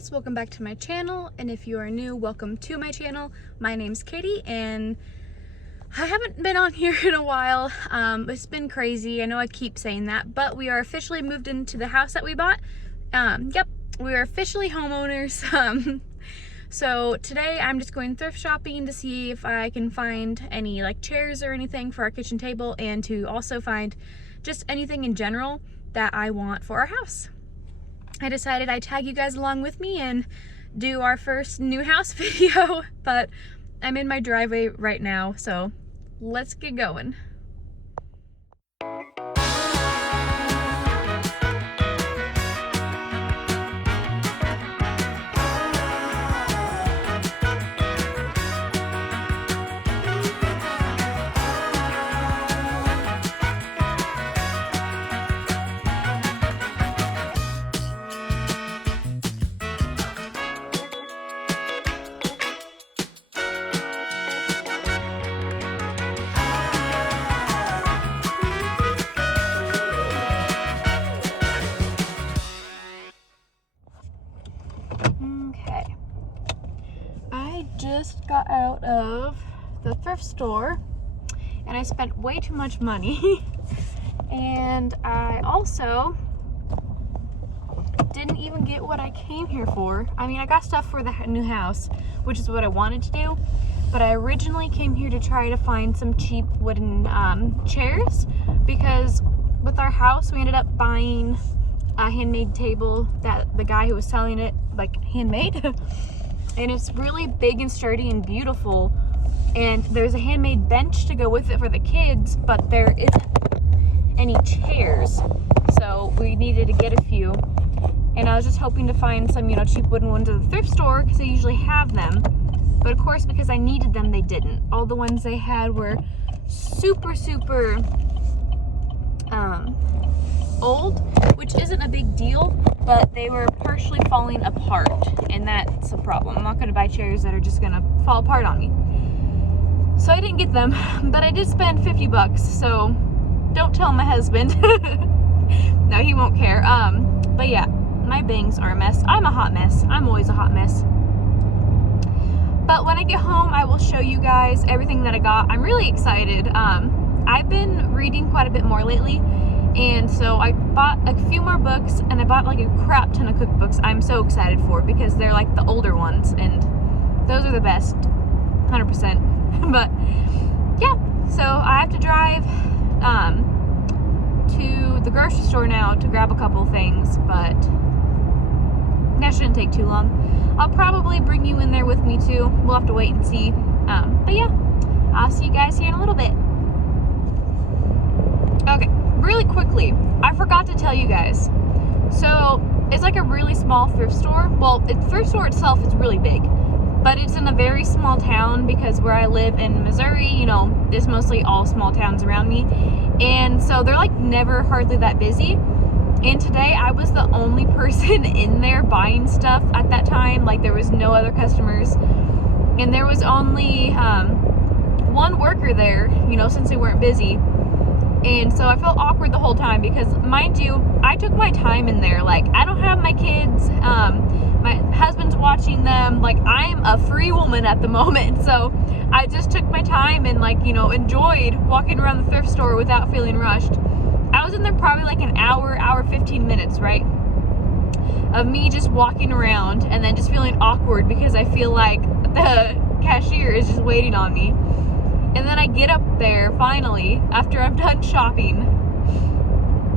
guys, welcome back to my channel, and if you are new, welcome to my channel. My name's Katie and I haven't been on here in a while. It's been crazy. I know I keep saying that, but we are officially moved into the house that we bought. Yep, we are officially homeowners. So today I'm just going thrift shopping to see if I can find any like chairs or anything for our kitchen table, and to also find just anything in general that I want for our house. I decided I'd tag you guys along with me and do our first new house video, but I'm in my driveway right now, so let's get going. Okay, I just got out of the thrift store and I spent way too much money and I also didn't even get what I came here for. I mean, I got stuff for the new house, which is what I wanted to do, but I originally came here to try to find some cheap wooden chairs, because with our house we ended up buying a handmade table that the guy who was selling it like handmade and it's really big and sturdy and beautiful, and there's a handmade bench to go with it for the kids, but there isn't any chairs, so we needed to get a few, and I was just hoping to find some, you know, cheap wooden ones at the thrift store because they usually have them, but of course because I needed them they didn't. All the ones they had were super old, which isn't a big deal, but they were partially falling apart, and that's a problem. I'm not going to buy chairs that are just going to fall apart on me. So I didn't get them, but I did spend 50 bucks, so don't tell my husband. No, he won't care. But yeah, my bangs are a mess. I'm a hot mess. I'm always a hot mess. But when I get home, I will show you guys everything that I got. I'm really excited. I've been reading quite a bit more lately, and so I bought a few more books, and I bought like a crap ton of cookbooks I'm so excited for, because they're like the older ones and those are the best, 100%. But yeah, so I have to drive to the grocery store now to grab a couple things, but that shouldn't take too long. I'll probably bring you in there with me too. We'll have to wait and see. But yeah, I'll see you guys here in a little bit. Okay, really quickly, I forgot to tell you guys. So it's like a really small thrift store. Well, the thrift store itself is really big, but it's in a very small town, because where I live in Missouri, you know, there's mostly all small towns around me, and so they're like never hardly that busy. And today I was the only person in there buying stuff at that time. Like, there was no other customers, and there was only one worker there, you know, since they weren't busy. And so I felt awkward the whole time, because mind you, I took my time in there. Like, I don't have my kids, my husband's watching them, like I'm a free woman at the moment, so I just took my time and, like, you know, enjoyed walking around the thrift store without feeling rushed. I was in there probably like an hour 15 minutes, right, of me just walking around and then just feeling awkward because I feel like the cashier is just waiting on me. And then I get up there finally after I'm done shopping,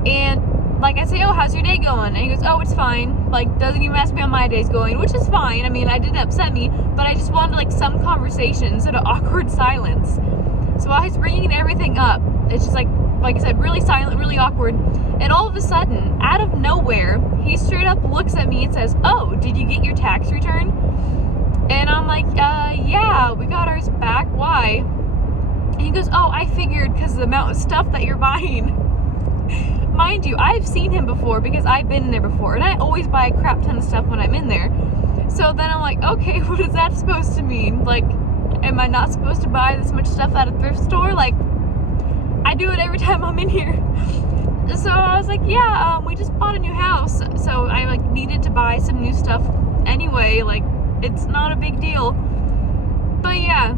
and like I say, oh, how's your day going? And he goes, oh, it's fine. Like, doesn't even ask me how my day's going, which is fine. I mean, it didn't upset me, but I just wanted like some conversation instead of awkward silence. So while he's bringing everything up, it's just like I said, really silent, really awkward. And all of a sudden, out of nowhere, he straight up looks at me and says, oh, did you get your tax return? And I'm like, yeah, we got ours back. Why? And he goes, oh, I figured because of the amount of stuff that you're buying. Mind you, I've seen him before because I've been in there before, and I always buy a crap ton of stuff when I'm in there. So then I'm like, okay, what is that supposed to mean? Like, am I not supposed to buy this much stuff at a thrift store? Like, I do it every time I'm in here. So I was like, yeah, we just bought a new house, so I like needed to buy some new stuff anyway. Like, it's not a big deal. But yeah,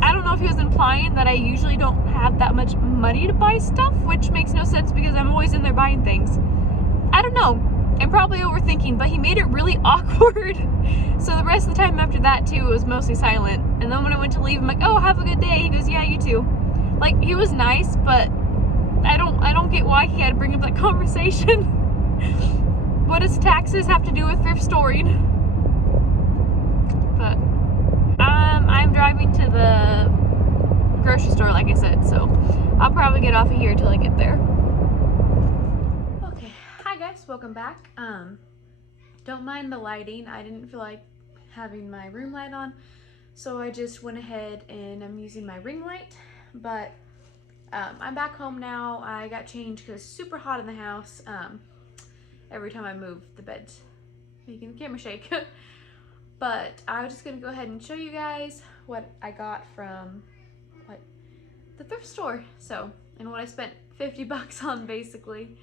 I don't know if he was implying that I usually don't have that much money to buy stuff, which makes no sense because I'm always in there buying things. I don't know. I'm probably overthinking, but he made it really awkward. So the rest of the time after that too, it was mostly silent. And then when I went to leave, I'm like, oh, have a good day. He goes, yeah, you too. Like, he was nice, but I don't get why he had to bring up that conversation. What does taxes have to do with thrift storing? But I'm driving to the grocery store, like I said, so I'll probably get off of here till I get there. Okay, hi guys, welcome back. Don't mind the lighting. I didn't feel like having my room light on, so I just went ahead and I'm using my ring light. But I'm back home now. I got changed because it's super hot in the house. Every time I move, the bed's making the camera shake. But I was just gonna go ahead and show you guys what I got from the thrift store. So, and what I spent 50 bucks on basically.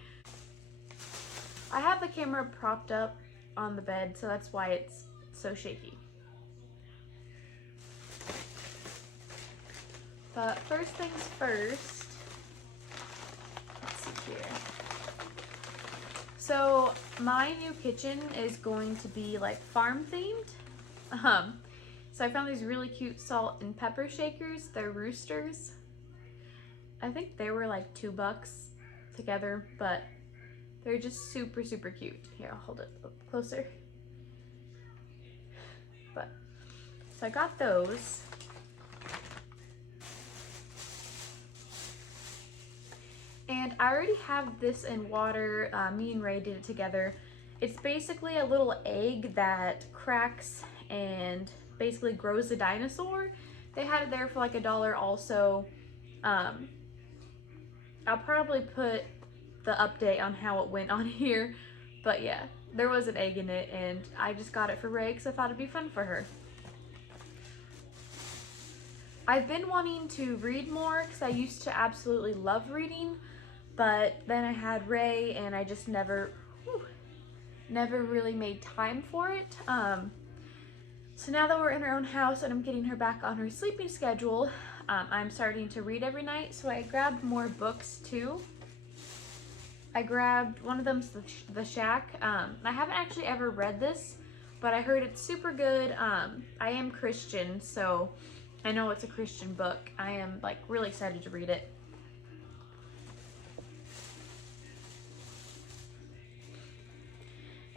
I have the camera propped up on the bed, so that's why it's so shaky. But first things first, let's see here. So my new kitchen is going to be like farm themed. So I found these really cute salt and pepper shakers. They're roosters. I think they were like $2 together, but they're just super, super cute. Here, I'll hold it a little closer. But, so I got those. And I already have this in water. Me and Ray did it together. It's basically a little egg that cracks and basically grows a dinosaur. They had it there for like $1 also. I'll probably put the update on how it went on here. But yeah, there was an egg in it and I just got it for Ray because I thought it'd be fun for her. I've been wanting to read more because I used to absolutely love reading, but then I had Ray and I just never really made time for it. So now that we're in our own house and I'm getting her back on her sleeping schedule, I'm starting to read every night. So I grabbed more books too. I grabbed, one of them's The Shack. I haven't actually ever read this, but I heard it's super good. I am Christian, so I know it's a Christian book. I am like really excited to read it.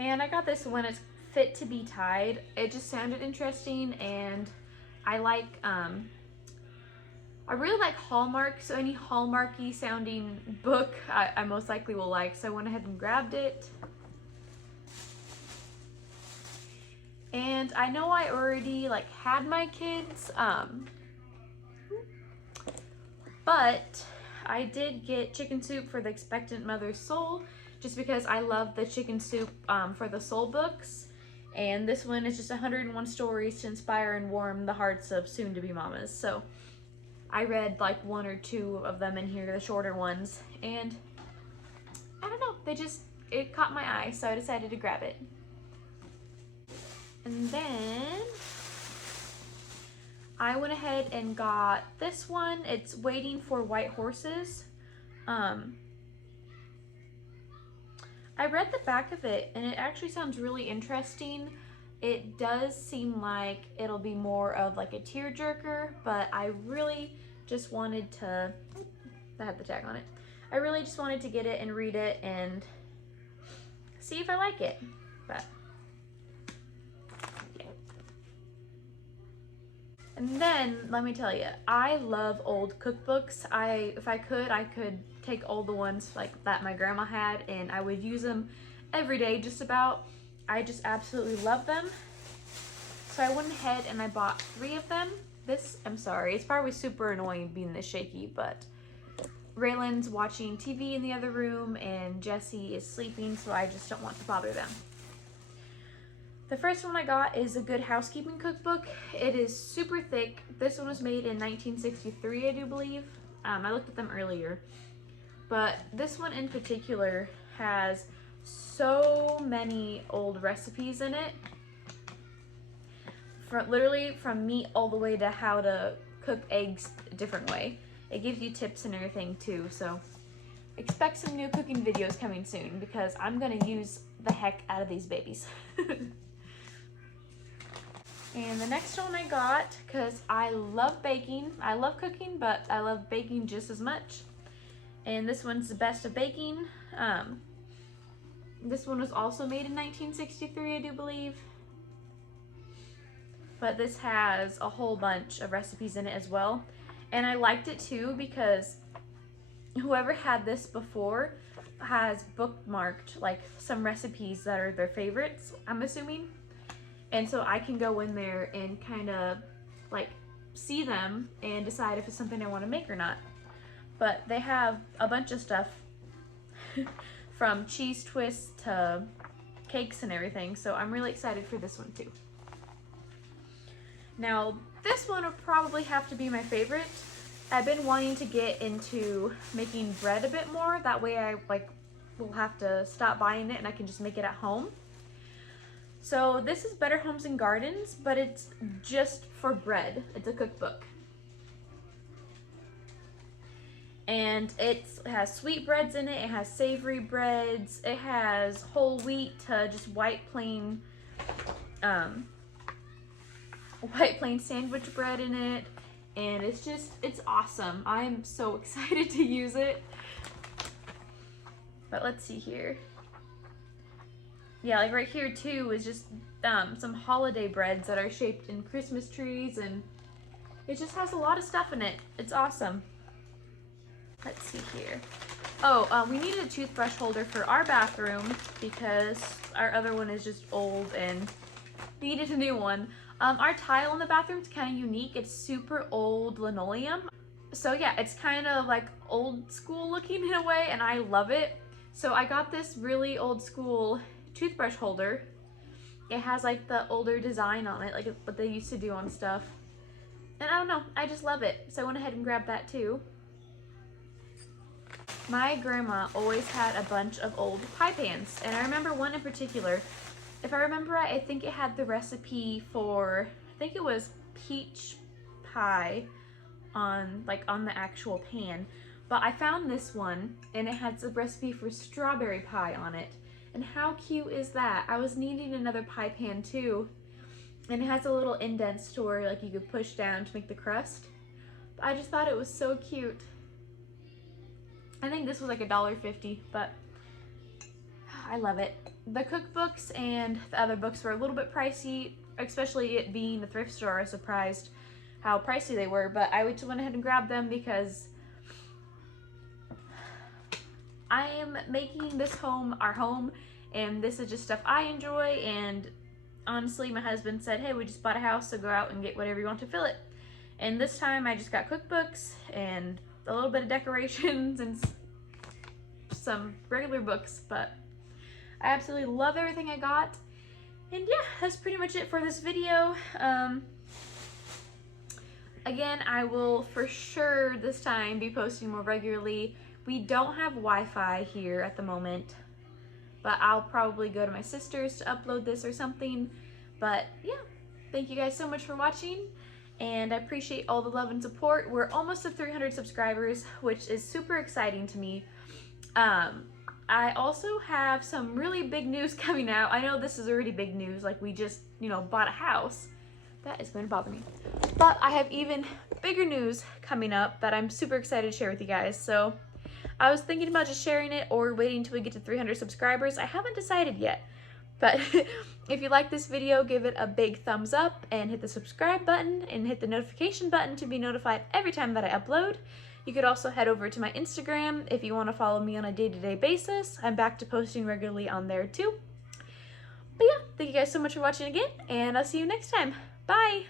And I got this one. It's Fit to Be Tied. It just sounded interesting, and I like, I really like Hallmark, so any Hallmarky sounding book I most likely will like, so I went ahead and grabbed it. And I know I already like had my kids, but I did get chicken soup for the expectant mother's soul, just because I love the chicken soup for the soul books. And this one is just 101 stories to inspire and warm the hearts of soon-to-be mamas. So I read like 1 or 2 of them in here, the shorter ones, and I don't know, it caught my eye, so I decided to grab it. And then I went ahead and got this one. It's Waiting for White Horses. I read the back of it and it actually sounds really interesting. It does seem like it'll be more of like a tearjerker, but I really just wanted to, I had the tag on it. I really just wanted to get it and read it and see if I like it. But yeah. And then let me tell you, I love old cookbooks. If I could take all the ones like that my grandma had and I would use them every day just about. I just absolutely love them. So I went ahead and I bought 3 of them. I'm sorry, it's probably super annoying being this shaky, but Raylan's watching TV in the other room and Jessie is sleeping, so I just don't want to bother them. The first one I got is a Good Housekeeping cookbook. It is super thick. This one was made in 1963, I do believe. I looked at them earlier. But this one in particular has so many old recipes in it. Literally from meat all the way to how to cook eggs a different way. It gives you tips and everything too, so expect some new cooking videos coming soon because I'm gonna use the heck out of these babies. And the next one I got, because I love baking. I love cooking, but I love baking just as much. And this one's the Best of Baking. This one was also made in 1963, I do believe. But this has a whole bunch of recipes in it as well. And I liked it too because whoever had this before has bookmarked like some recipes that are their favorites, I'm assuming. And so I can go in there and kind of like see them and decide if it's something I want to make or not. But they have a bunch of stuff from cheese twists to cakes and everything. So I'm really excited for this one too. Now, this one will probably have to be my favorite. I've been wanting to get into making bread a bit more. That way I will have to stop buying it and I can just make it at home. So this is Better Homes and Gardens, but it's just for bread. It's a cookbook. And it has sweet breads in it, it has savory breads, it has whole wheat to just white plain sandwich bread in it. And it's awesome. I'm so excited to use it. But let's see here. Yeah, like right here too is just some holiday breads that are shaped in Christmas trees, and it just has a lot of stuff in it. It's awesome. Let's see here. Oh, we needed a toothbrush holder for our bathroom because our other one is just old and needed a new one. Our tile in the bathroom is kind of unique. It's super old linoleum. So yeah, it's kind of like old school looking in a way, and I love it. So I got this really old school toothbrush holder. It has like the older design on it, like what they used to do on stuff. And I don't know, I just love it. So I went ahead and grabbed that too. My grandma always had a bunch of old pie pans, and I remember one in particular. If I remember right, I think it had the recipe for, I think it was peach pie on the actual pan. But I found this one and it had the recipe for strawberry pie on it. And how cute is that? I was needing another pie pan too. And it has a little indent store like you could push down to make the crust. But I just thought it was so cute. I think this was like $1.50, but I love it. The cookbooks and the other books were a little bit pricey, especially it being a thrift store. I was surprised how pricey they were, but I just went ahead and grabbed them because I am making this home our home, and this is just stuff I enjoy. And honestly, my husband said, hey, we just bought a house, so go out and get whatever you want to fill it. And this time I just got cookbooks and a little bit of decorations and some regular books, but I absolutely love everything I got. And yeah, that's pretty much it for this video. Again, I will for sure this time be posting more regularly. We don't have Wi-Fi here at the moment, but I'll probably go to my sister's to upload this or something. But yeah, thank you guys so much for watching, and I appreciate all the love and support. We're almost at 300 subscribers, which is super exciting to me. I also have some really big news coming out. I know this is already big news, like we just, bought a house. That is going to bother me. But I have even bigger news coming up that I'm super excited to share with you guys. So I was thinking about just sharing it or waiting until we get to 300 subscribers. I haven't decided yet. But if you like this video, give it a big thumbs up and hit the subscribe button and hit the notification button to be notified every time that I upload. You could also head over to my Instagram if you want to follow me on a day-to-day basis. I'm back to posting regularly on there too. But yeah, thank you guys so much for watching again, and I'll see you next time. Bye!